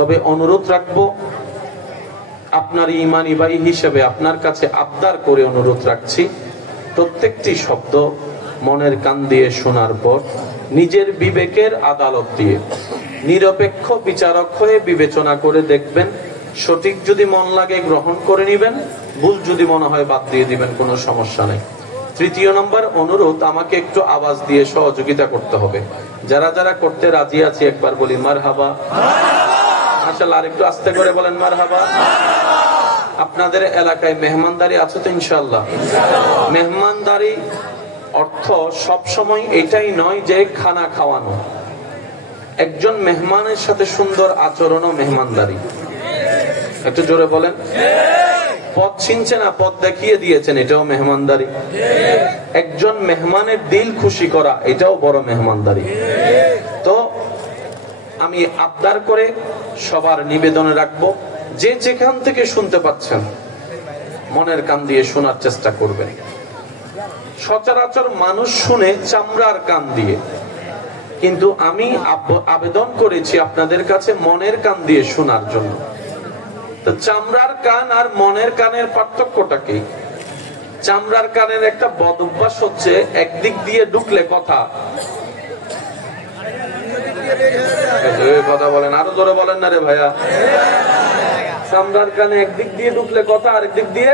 তবে অনুরোধ রাখবো, আপনার ইমানি ভাই হিসেবে আপনার কাছে আবদার করে অনুরোধ রাখছি, প্রত্যেকটি শব্দ মনের কান দিয়ে শোনার পর নিজের বিবেকের আদালত দিয়ে নিরপেক্ষ বিচারক হয়ে বিবেচনা করে দেখবেন। সঠিক যদি মন লাগে গ্রহণ করে নেবেন, ভুল যদি মনে হয় বাদ দিয়ে দিবেন, কোনো সমস্যা নেই। তৃতীয় নম্বর অনুরোধ, আমাকে একটু আওয়াজ দিয়ে সহযোগিতা করতে হবে। যারা যারা করতে রাজি আছে একবার বলি মারহাবা। মাশাআল্লাহ, আর একটু আস্তে করে বলেন মারহাবা। আপনাদের এলাকায় মেহমানদারি আছে তো ইনশাআল্লাহ? মেহমানদারি অর্থ সব সময় এটাই নয় যে খানা খাওয়ানো। একজন মেহমানের সাথে সুন্দর আচরণও মেহমানদারি। একটু জোরে বলেন। পথ চিনছে না, পথ দেখিয়ে দিয়েছেন, এটাও মেহমানদারি। একজন মেহমানের দিল খুশি করা, এটাও বড় মেহমানদারি। তো আমি আবদার করে সবার নিবেদনে রাখবো, যে যেখান থেকে শুনতে পাচ্ছেন মনের কান দিয়ে শোনার চেষ্টা করবেন। সচরাচর মানুষ শুনে চামড়ার কান দিয়ে, কিন্তু আমি আবেদন করেছি আপনাদের কাছে মনের কান দিয়ে শোনার জন্য। তো চামড়ার কান আর মনের কানের পার্থক্যটা কি? চামড়ার কানের একটা বদ অভ্যাস হচ্ছে একদিক দিয়ে ঢুকলে কথা বলেন, আরো জোরে বলেন না রে ভাইয়া। চামড়ার কানে একদিক দিয়ে ঢুকলে কথা, আরেক দিক দিয়ে,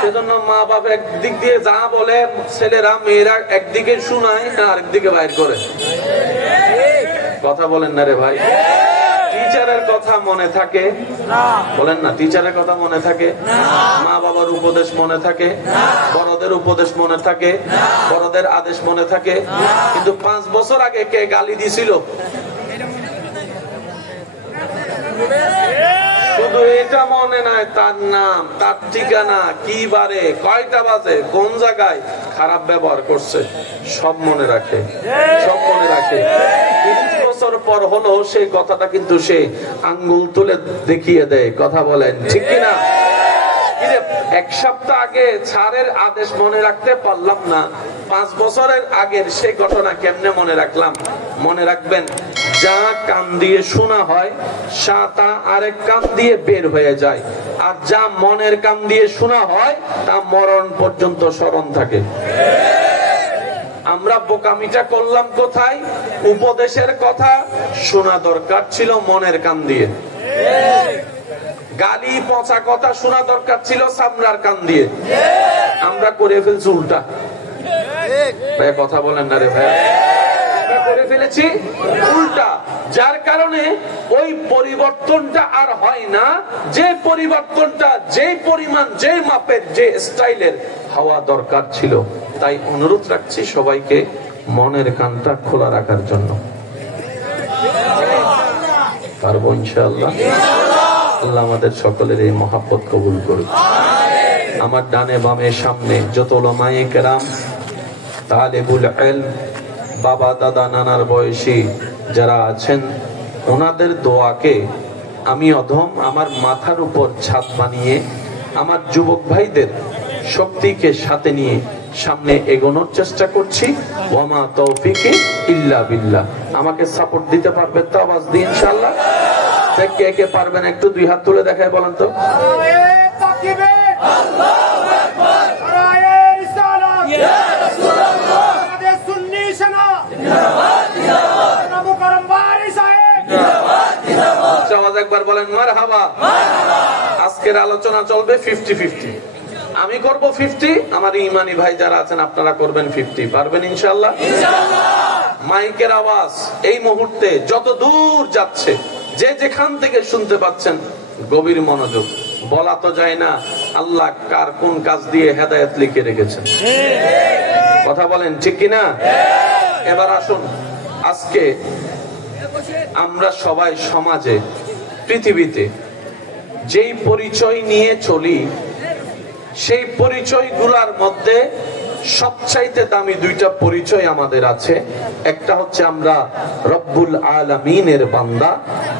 সেজন্য মা বাবা একদিক দিয়ে যা বলে ছেলেরা মেয়েরা একদিকে শোনায়, আরেকদিকে বাইর করে। কথা বলেন না রে ভাই। টিচারের কথা মনে থাকে? বলেন না, টিচারের কথা মনে থাকে? মা বাবার উপদেশ মনে থাকে? বড়দের উপদেশ মনে থাকে? বড়দের আদেশ মনে থাকে? কিন্তু 5 বছর আগে কে গালি দিছিল শুধু এটা মনে নাই, তার নাম, তার ঠিকানা, কি বারে, কয়টা বাজে, কোন জায়গায় খারাপ ব্যবহার করছে, সব মনে রাখে, সব মনে রাখে। 30 বছর পর হলো সেই কথাটা কিন্তু সে আঙ্গুল তুলে দেখিয়ে দেয়। কথা বলেন ঠিক কিনা? এক সপ্তাহ আগে ছাড়ের আদেশ মনে রাখতে পারলাম না, 5 বছরের আগের সেই ঘটনা কেমনে মনে রাখলাম? মনে রাখবেন, যা কান দিয়ে শোনা হয় তা আরেক কান দিয়ে বের হয়ে যায়, আর যা মনের কান দিয়ে শোনা হয় তা মরণ পর্যন্ত স্মরণ থাকে। আমরা বোকামিটা করলাম কোথায়? উপদেশের কথা শোনা দরকার ছিল মনের কান দিয়ে, গালি পচা কথা শোনা দরকার ছিল চামড়ার কান দিয়ে। আমরা করে ফেলছি উল্টা। ভাই কথা বলেন না রে ভাই, করে ফেলেছি উল্টা, যার কারণে ওই পরিবর্তনটা আর হয় না, যে পরিবর্তনটা যে পরিমাণ, যে মাপের, যে স্টাইলের হওয়া দরকার ছিল। তাই অনুরোধ রাখছি সবাইকে মনের কানটা খোলা রাখার জন্য। পারবো ইনশাআল্লাহ? আল্লাহ আমাদের সকলের এই মহাব্বত কবুল করুন। আমার ডানে বামে সামনে যত উলামায়ে কেরাম, তালেবুল ইলম, বাবা দাদা নানার বয়সী যারা আছেন, ওনাদের দোয়াকে আমি অধম আমার মাথার উপর ছাদ বানিয়ে আমার যুবক ভাইদের শক্তিকে সাথে নিয়ে সামনে এগোনোর চেষ্টা করছি। ওয়ামা তৌফিকি ইল্লা বিল্লাহ। আমাকে সাপোর্ট দিতে পারবেন তো? আওয়াজ দিন ইনশাআল্লাহ। কে কে পারবেন একটু 2 হাত তুলে দেখায় বলেন তো। একবার বলেন মারহাবা। আজকের আলোচনা চলবে 50-50। আমি করব 50, আমার ইমানি ভাই যারা আছেন আপনারা করবেন 50। পারবেন ইনশাআল্লাহ? মাইকের আওয়াজ এই মুহূর্তে যত দূর যাচ্ছে, যে যেখান থেকে শুনতে পাচ্ছেন, গভীর মনোযোগ। বলা তো যায় না আল্লাহ কার কোন কাজ দিয়ে হেদায়েত লিখে রেখেছেন। কথা বলেন ঠিক কিনা? এবার আসুন, আজকে আমরা সবাই সমাজে, পৃথিবীতে যেই পরিচয় নিয়ে চলি, সেই পরিচয়গুলোর মধ্যে সবচাইতে দামি 2টা পরিচয় আমাদের আছে। একটা হচ্ছে আমরা রব্বুল আলামিনের বান্দা,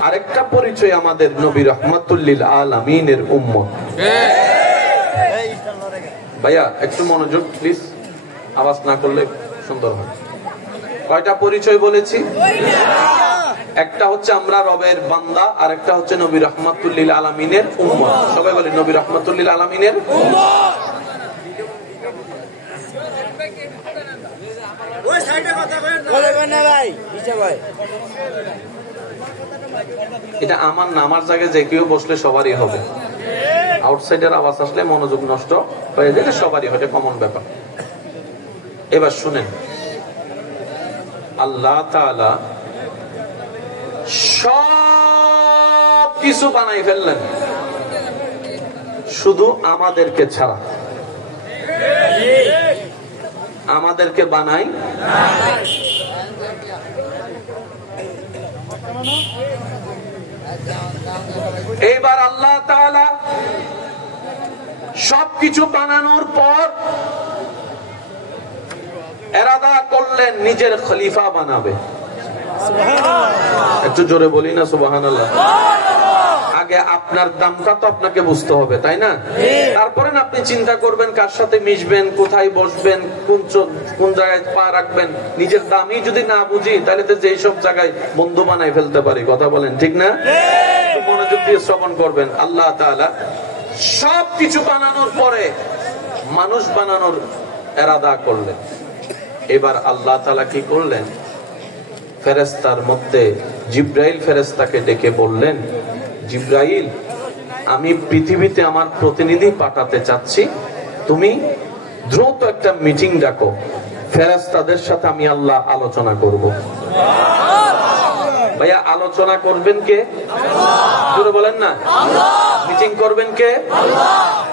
আরেকটা পরিচয় আমাদের নবী রাহমাতুল লিল আলামিনের উম্মত। ভাইয়া একটু মনোযোগ প্লিজ, আওয়াজ না করলে সুন্দর হয়। কয়টা পরিচয় বলেছি? একটা হচ্ছে আমরা রবের বান্দা, আর একটা হচ্ছে নবী রাহমাতুল লিল আলামিনের উম্মত। সবাই বলি নবী রাহমাতুল লিল আলামিনের উম্মত। এটা আমার না, আমার জায়গায় যে কেউ বসলে সবারই হবে। আউটসাইডের আওয়াজ আসলে মনোযোগ নষ্ট হয়ে যায়, সবারই হয়, কমন ব্যাপার। এবার শুনেন, আল্লাহ তাআলা সব কিছু বানাই ফেললেন শুধু আমাদেরকে ছাড়া। আমাদেরকে বানাই এইবার আল্লাহ তাআলা সবকিছু বানানোর পর ইরাদা করলেন নিজের খলিফা বানাবে। একটু জোরে বলি না সুবহানাল্লাহ। আগে আপনার দামটা তো আপনাকে বুঝতে হবে, তাই না? তারপরে আপনি চিন্তা করবেন কার সাথে মিশবেন, কোথায় বসবেন, কোন জায়গায় পা রাখবেন। নিজের দামই যদি না বুঝি তাহলে তো যেই সব জায়গায় বন্ধু বানাই ফেলতে পারি। কথা বলেন ঠিক না? মনোযোগ দিয়ে শ্রবণ করবেন। আল্লাহ তাআলা সবকিছু বানানোর পরে মানুষ বানানোর ইরাদা করলেন। এবার আল্লাহ তাআলা কি করলেন? ফেরেশতার মধ্যে জিবরাইল ফেরেশতাকে ডেকে বললেন, জিবরাইল, আমি পৃথিবীতে আমার প্রতিনিধি পাঠাতে চাচ্ছি, তুমি দ্রুত একটা মিটিং ডাকো, ফেরেশতাদের সাথে আমি আল্লাহ আলোচনা করব। ভাইয়া আলোচনা করবেন কে? জোরে বলেন না। মিটিং করবেন কে?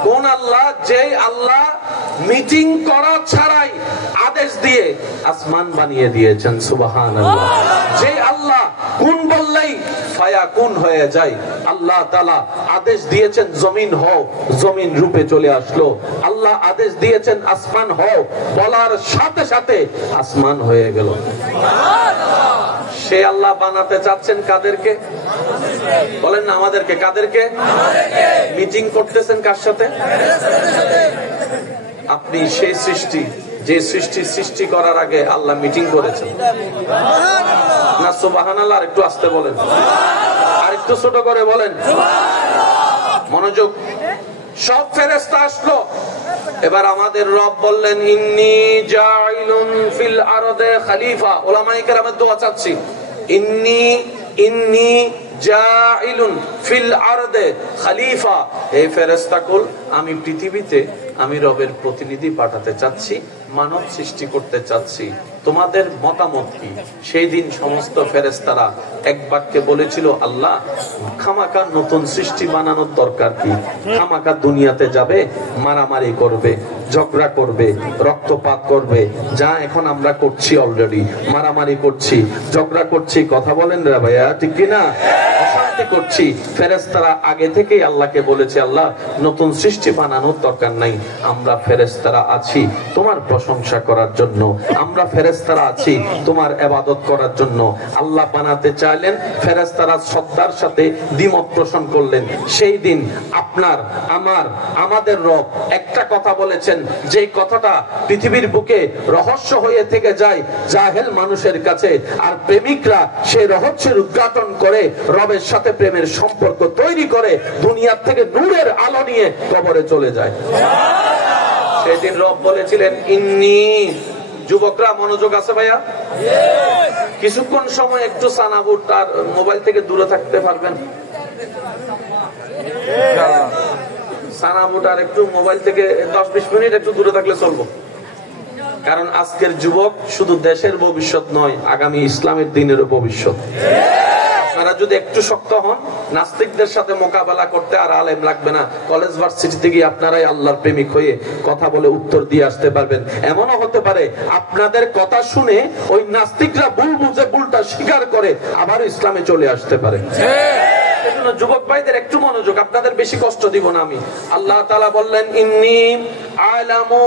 কোন আল্লাহ? যেই আল্লাহ মিটিং করা ছাড়াই আদেশ দিয়ে আসমান বানিয়ে দিয়েছেন। সুবহানাল্লাহ। যেই আল্লাহ কোন বললেই ফায়াকুন হয়ে যায়। আল্লাহ তাআলা আদেশ দিয়েছেন জমিন হও, জমিন রূপে চলে আসলো। আল্লাহ আদেশ দিয়েছেন আসমান হও, বলার সাথে সাথে আসমান হয়ে গেল। সে আল্লাহ বানাতে চাচ্ছেন কাদেরকে? বলেন না আমাদেরকে। কাদেরকে? মিটিং করতেছেন কার সাথে? আপনি সেই সৃষ্টি, যে সৃষ্টি করার আগে আল্লাহ মিটিং করেছেন না? সুবহানাল্লাহ। আর একটু আস্তে বলেন, আর একটু ছোট করে বলেন। মনোযোগ। সব ফেরেশতা আসলো। এবার আমাদের রব বললেন, ইন্নী জাইলুন ফিল আরদে খলিফা। উলামায়ে কেরামের দোয়া চাচ্ছি। ইন্নী জাইলুন ফিল আরদে খলিফা। এই ফেরেশতাকুল, আমি পৃথিবীতে আমি রবের প্রতিনিধি পাঠাতে চাচ্ছি, মানব সৃষ্টি করতে চাচ্ছি, তোমাদের মতামত কি? সেই দিন সমস্ত ফেরেশতারা এক বাক্যে বলেছিল, আল্লাহ, খামাকা নতুন সৃষ্টি বানানোর দরকার কি? খামাকা দুনিয়াতে যাবে, মারামারি করবে, ঝগড়া করবে, রক্তপাত করবে, যা এখন আমরা করছি, অলরেডি মারামারি করছি, ঝগড়া করছি। কথা বলেন রে ভাইয়া, ঠিক কিনা? অশান্তি করছি। ফেরেশতারা আগে থেকেই আল্লাহকে বলেছে, আল্লাহ, নতুন সৃষ্টি বানানোর দরকার নাই, আমরা ফেরেশতারা আছি তোমার প্রশংসা করার জন্য, আমরা ফেরেশতারা আছি তোমার ইবাদত করার জন্য। আল্লাহ বানাতে চাইলেন, ফেরেশতারা শ্রদ্ধার সাথে দ্বিমত পোষণ করলেন। সেই দিন আপনার আমাদের রব একটা কথা বলেছেন, যে কথাটা পৃথিবীর বুকে রহস্য হয়ে থেকে যায় জাহেল মানুষের কাছে, আর প্রেমিকরা সেই রহস্যের উদ্ঘাটন করে রবের সাথে প্রেমের সম্পর্ক তৈরি করে দুনিয়ার থেকে নূরের আলো নিয়ে কবরে চলে যায়। সেদিন রব বলেছিলেন, ইন্নী। যুবকরা মনোযোগ আছে ভাইয়া? কিছুক্ষণ সময় একটু সানাবুট আর মোবাইল থেকে দূরে থাকতে পারবেন? সানাবুট আর একটু মোবাইল থেকে 10-20 মিনিট একটু দূরে থাকলে চলবো। কারণ আজকের যুবক শুধু দেশের ভবিষ্যৎ নয়, আগামী ইসলামের দিনের ভবিষ্যৎ। আপনারা যদি একটু শক্ত হন, নাস্তিকদের সাথে মোকাবেলা করতে আর আলেম লাগবে না। কলেজ ভার্সিটিতে গিয়ে আপনারাই আল্লাহর প্রেমিক হয়ে কথা বলে উত্তর দিয়ে আসতে পারবেন। এমনও হতে পারে আপনাদের কথা শুনে ওই নাস্তিকরা ভুল বুঝে ভুলটা স্বীকার করে আবার ইসলামে চলে আসতে পারে। এজন্য যুবক ভাইদের একটু মনোযোগ, আপনাদের বেশি কষ্ট দিব না আমি। আল্লাহ তাআলা বললেন, ইন্নী আ'লামু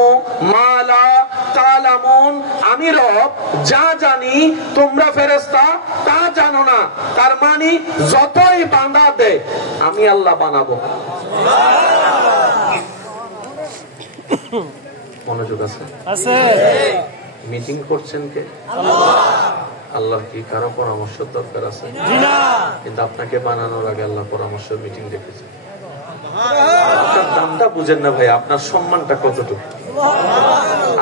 মা লা তা'লামুন। আমি রব যা জানি তোমরা ফেরেশতা তা জানো না। তার মানে যতই বাঁধা দে আমি আল্লাহ বানাবো। মনোযোগ আছে? মিটিং করছেন কে? আল্লাহ। আল্লাহর কি কারো পরামর্শের দরকার আছে? কিন্তু আপনাকে বানানোর আগে আল্লাহ পরামর্শ মিটিং রেখেছে। আপনার দামটা বুঝেন না ভাই, আপনার সম্মানটা কতটুকু।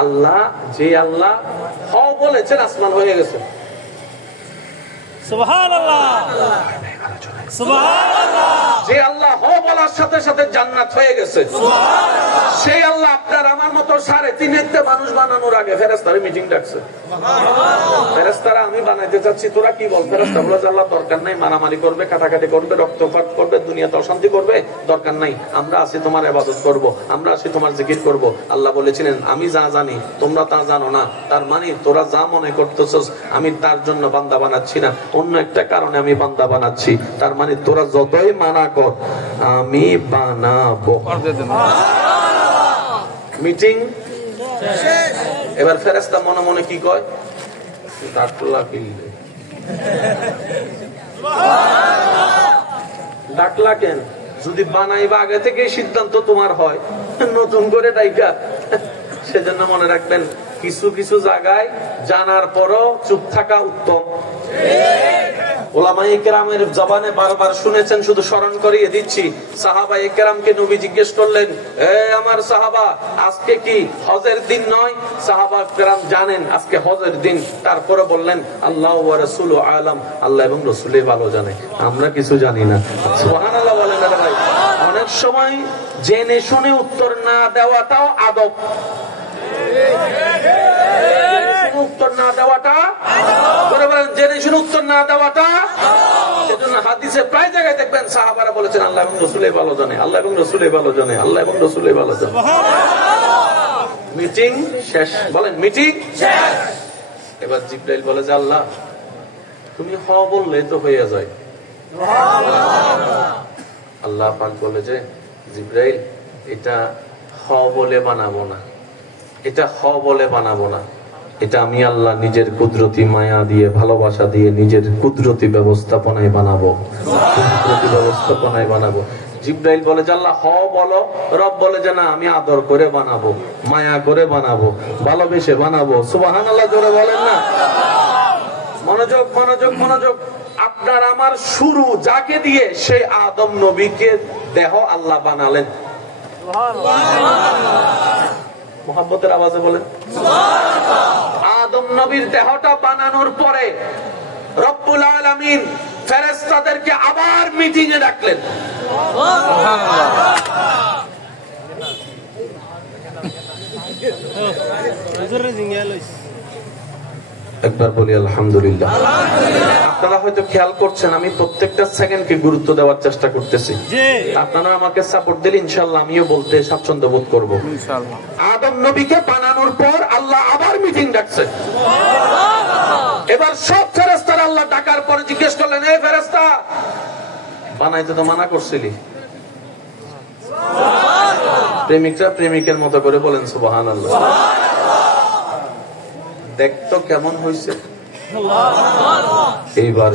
আল্লাহ যে আল্লাহ হ বলেছেন আসমান হয়ে গেছে। সুবহানাল্লাহ। যে আল্লাহ হ বলার সাথে সাথে জান্নাত হয়ে গেছে, সেই আল্লাহ আপনার আমার মতো 3.5 মানুষ বানানোর আগে ফেরেশতারে মিটিং ডাকছে। ফেরেশতারা আমি বানাইতে চাচ্ছি, তোরা কি বল? ফেরেশতা বলে আল্লাহ দরকার নাই, মারামারি করবে, কাটাকাটি করবে, রক্তপাত করবে, দুনিয়াতে অশান্তি করবে, দরকার নাই। আমরা আছি তোমার ইবাদত করব, আমরা আছি তোমার জিকির করব। আল্লাহ বলেছিলেন আমি যা জানি তোমরা তা জানো না, তার মানে তোরা যা মনে করতেছস আমি তার জন্য বান্দা বানাচ্ছি না, অন্য একটা কারণে আমি বান্দা বানাচ্ছি। তার মানে তোরা যতই মানা কর আমি বানাবো। মিটিং এবার ফেরেশতা মনে মনে কি কয়? ডাকলা কেন? যদি বানাইবা আগে থেকে সিদ্ধান্ত তোমার হয়, নতুন করে ডাইকা। সেজন্য মনে রাখবেন কিছু কিছু জায়গায় জানার পরও চুপ থাকা উত্তম। ওলামায়ে কেরামের জবানে বারবার শুনেছেন, শুধু স্মরণ করিয়ে দিচ্ছি। সাহাবায়ে কেরামকে নবী জিজ্ঞেস করলেন, এ আমার সাহাবা, আজকে কি হজের দিন নয়? সাহাবা কেরাম জানেন আজকে হজের দিন, তারপরে বললেন আল্লাহ ওয়া রাসূলু আলাম, আল্লাহ এবং রাসূলই ভালো জানে, আমরা কিছু জানি না। সুবহানাল্লাহ বলেন না ভাই? অনেক সময় জেনে শুনে উত্তর না দেওয়াটাও আদব। উত্তর না দেওয়াটা, জেনে শুনে উত্তর না দেওয়াটা। সেজন্য হাদিসে প্রায় জায়গায় দেখবেন সাহাবারা বলেছেন আল্লাহ এবং রাসূলই ভালো জানে, আল্লাহ এবং রাসূলই ভালো জানে, আল্লাহ এবং রাসূলই ভালো জানে। মিটিং শেষ। বলেন মিটিং শেষ। এবার জিবরাইল বলে যে আল্লাহ তুমি হ বললে তো হয়ে যায়। আল্লাহ পাক বলে যে জিবরাইল এটা হ বলে বানাবো না, এটা হ বলে বানাবো না, এটা আমি আল্লাহ নিজের কুদরতি মায়া দিয়ে, ভালোবাসা দিয়ে, নিজের কুদরতি ব্যবস্থাপনায় বানাবো, কুদরতি ব্যবস্থাপনায় বানাবো। জিবরাইল বলে যে আল্লাহ হ বলো, রব বলে যে না আমি আদর করে বানাবো, মায়া করে বানাবো, ভালোবেসে বানাবো। সুবহানাল্লাহ জোরে বলেন না? মনোযোগ মনোযোগ মনোযোগ। আপনার আমার শুরু যাকে দিয়ে, সেই আদম নবীকে দেহ আল্লাহ বানালেন। মুহাব্বতের আওয়াজে বলেন আদম নবীর দেহটা বানানোর পরে রব্বুল আলামিন ফেরেশতাদেরকে আবার মিটিং এ ডাকলেন। একবার বলি আলহামদুলিল্লাহ। আপনারা হয়তো খেয়াল করছেন আমি প্রত্যেকটা সেকেন্ডকে গুরুত্ব দেওয়ার চেষ্টা করতেছি। আপনারা আমাকে সাপোর্ট দিলে ইনশাআল্লাহ আমিও বলতে স্বাচ্ছন্দ্য বোধ করব। আদম নবীকে বানানোর পর আল্লাহ আবার মিটিং ডাকছে। এবার সব ফেরেশতারা আল্লাহ ডাকার পরে জিজ্ঞেস করলেন, এই ফেরেশতা বানাইতে তো মানা করছিলি? প্রেমিকরা প্রেমিকের মতো করে বলেন সুবহানাল্লাহ। দেখতো কেমন হয়েছে। এইবার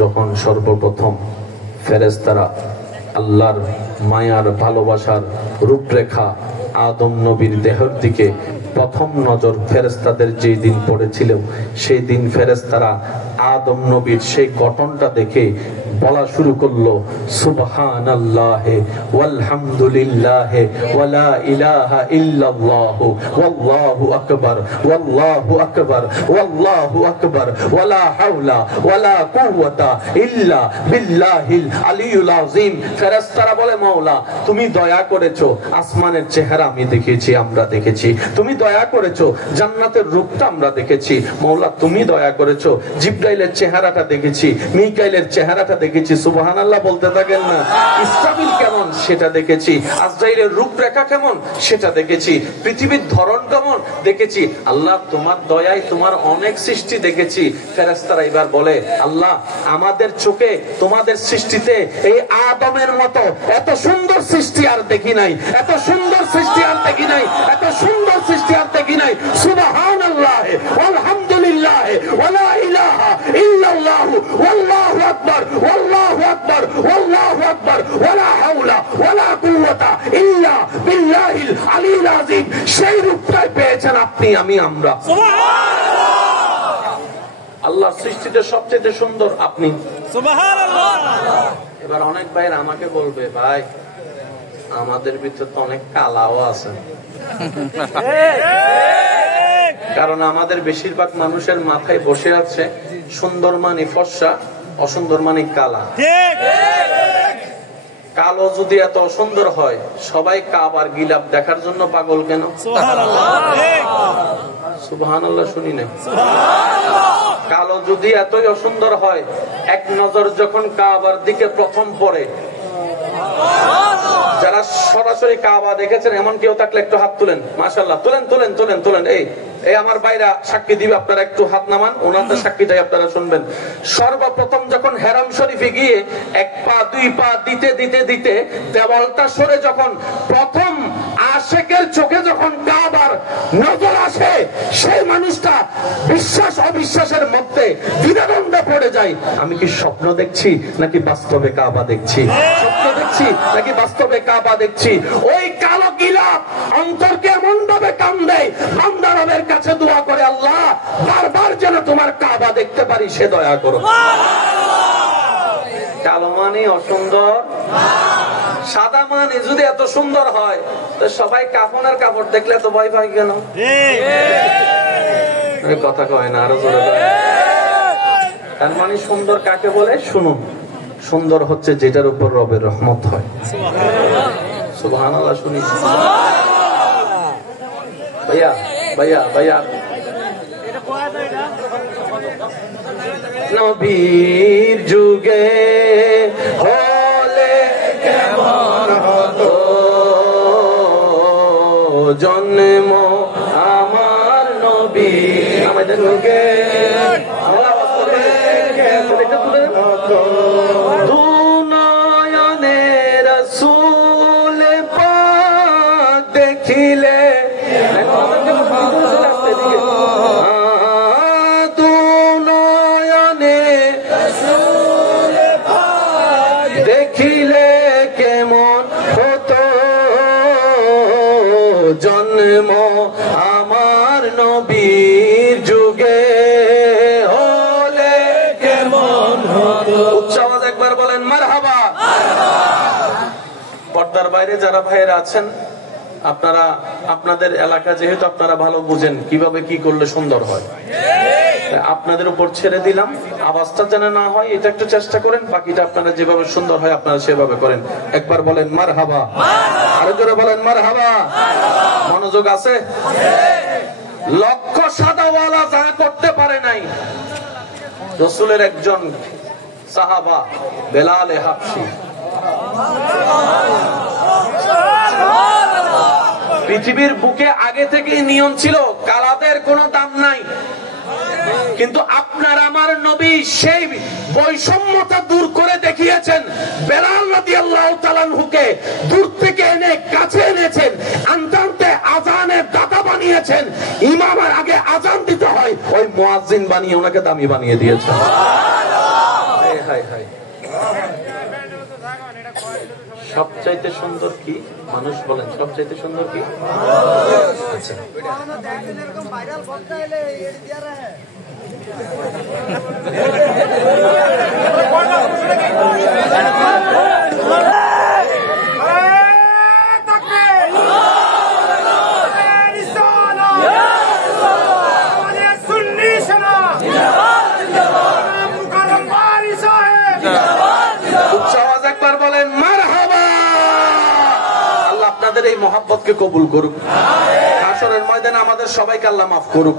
যখন সর্বপ্রথম ফেরেশতারা আল্লাহর মায়ার ভালোবাসার রূপরেখা আদম নবীর দেহের দিকে প্রথম নজর ফেরেশতাদের যেই দিন পড়েছিল, সেই দিন ফেরেশতারা আদম নবীর সেই গঠনটা দেখে বলা শুরু করলো সুবহানাল্লাহি ওয়ালহামদুলিল্লাহি ওয়ালা ইলাহা ইল্লাল্লাহু ওয়াল্লাহু আকবার ওয়াল্লাহু আকবার ওয়াল্লাহু আকবার ওয়ালা হাওলা ওয়ালা কুওয়াতা ইল্লা বিল্লাহিল আলিয়্যুল আযীম। ফেরেশতারা বলে মাওলা তুমি দয়া করেছো, আসমানের চেহারা আমি দেখেছি, আমরা দেখেছি, তুমি দয়া করেছো জান্নাতের রূপটা আমরা দেখেছি, মাওলা তুমি দয়া করেছো জিবরাইলের চেহারাটা দেখেছি, মিকাইলের চেহারাটা দেখেছি। সুবহানাল্লাহ বলতে থাকেন না? ইসরাফিল কেমন সেটা দেখেছি, আজরাইলের রূপরেখা কেমন সেটা দেখেছি, পৃথিবীর ধরন কেমন দেখেছি। আল্লাহ তোমার দয়ায় তোমার অনেক সৃষ্টি দেখেছি। ফেরেশতারা এবার বলে আল্লাহ আমাদের চোখে তোমাদের সৃষ্টিতে এই আদমের মতো এত সুন্দর সৃষ্টি আর দেখি নাই, এত সুন্দর সৃষ্টি আর দেখি নাই, এত সুন্দর সৃষ্টি আর দেখি নাই। সুবহানাল্লাহ আলহামদুলিল্লাহ ওয়ালা ইলাহা ইল্লাল্লাহু ওয়াল্লাহু আকবার ওয়াল্লাহু আকবার ওয়াল্লাহু আকবার ওয়ালা হাওলা ওয়ালা কুওয়াতা ইল্লা বিল্লাহিল আলিয়্যিল আযীম। সেই রূপটাই পেয়েছেন আপনি, আমি, আমরা। সুবহানাল্লাহ। আল্লাহ সৃষ্টিতে সবচেয়ে সুন্দর আপনি। সুবহানাল্লাহ। এবার অনেক ভাইরা আমাকে বলবে, ভাই আমাদের ভিতরে তো অনেক কালাও আছে। কারণ আমাদের বেশিরভাগ মানুষের মাথায় বসে আছে সুন্দর মানে ফর্সা, অসুন্দর মানে কালা। কালো যদি এত অসুন্দর হয়, সবাই কাবার গিলাপ দেখার জন্য পাগল কেন? সুবহানাল্লাহ শুনি না। কালো যদি এতই অসুন্দর হয়, এক নজর যখন কাবার দিকে প্রথম পড়ে, যারা সরাসরি কাবা দেখেছেন এমন কেউ থাকলে একটু হাত তুলেন। মাশাআল্লাহ, তুলেন তুলেন তুলেন তুলেন। এই আমার ভাইরা সাক্ষী দিবে, আপনারা একটু হাত নামান, ওনাদের সাক্ষীটাই আপনারা শুনবেন। সর্বপ্রথম যখন হেরাম শরীফে গিয়ে এক পা দুই পা দিতে দিতে দিতে দেওয়ালটা সরে যখন প্রথম আশেকের চোখে যখন কাবার নজর আসে, সেই মানুষটা বিশ্বাস অবিশ্বাসের মধ্যে দ্বিধাদ্বন্দ্বে পড়ে যায়। আমি কি স্বপ্ন দেখছি নাকি বাস্তবে কাবা দেখছি? স্বপ্ন দেখছি নাকি বাস্তবে কাবা দেখছি? ওই কালো গিলাপ অন্তরকে এমন ভাবে কাম দেয়, বান্দা রবের কাছে দোয়া করে, আল্লাহ বারবার যেন তোমার কাবা দেখতে পারি, সে দয়া করো। কালো মানে অসুন্দর, সাদা মানে যদি এত সুন্দর হয়, তো সবাই কাফনের কাপড় দেখলে তো ভয় পাই কেন? কথা কয় না, আরো জোরে। তার মানে সুন্দর কাকে বলে শুনুন, সুন্দর হচ্ছে যেটার উপর রবের রহমত হয়। সুবহানাল্লাহ শুনি। ভাইয়া ভাইয়া ভাইয়া, নবীর যুগে হলে কেমন হতো জন্ম আমার নবী, আমাদের যুগে দুনয়নে রাসূল পাক দেখিলে, দেখিলে কেমন হতো জন্ম আমার নবীর যুগে হলে কেমন হতো। উচ্চ আওয়াজ একবার বলেন মারহাবা। পর্দার বাইরে যারা ভাইয়েরা আছেন, আপনারা আপনাদের এলাকা যেহেতু আপনারা ভালো বুঝেন কিভাবে কি করলে সুন্দর হয়, আপনাদের উপর ছেড়ে দিলাম। আওয়াজটা যেন না হয় এটা একটু চেষ্টা করেন, বাকিটা আপনারা যেভাবে সুন্দর হয় আপনারা সেভাবে করেন। একবার বলেন মারহাবা, আরো জোরে বলেন মারহাবা। মনোযোগ আছে? লক্ষ সাদাওয়ালা যা করতে পারে নাই, রাসূলের একজন সাহাবা বেলাল হাবশী পৃথিবীর বুকে আগে থেকেই নিয়ম ছিল কালাদের কোনো দাম নাই, কিন্তু আপনার আমার নবী সেই বৈষম্যতা দূর করে দেখিয়েছেন। বেলাল রাদিয়াল্লাহু তাআলা আনহুকে দূর থেকে এনে কাছে এনেছেন, আনতে আনতে আযানের দাতা বানিয়েছেন। ইমামের আগে আযান দিতে হয়, ওই মুয়াজ্জিন বানিয়ে ওনাকে দামি বানিয়ে দিয়েছেন। হায় হায় হায়। সবচাইতে সুন্দর কি? মানুষ বলেন সবচাইতে সুন্দর কি? একবার বলেন মারহাবা। আল্লাহ আপনাদের এই মহব্বতকে কবুল করুক, হাসরের ময়দানে আমাদের সবাইকে আল্লাহ মাফ করুক।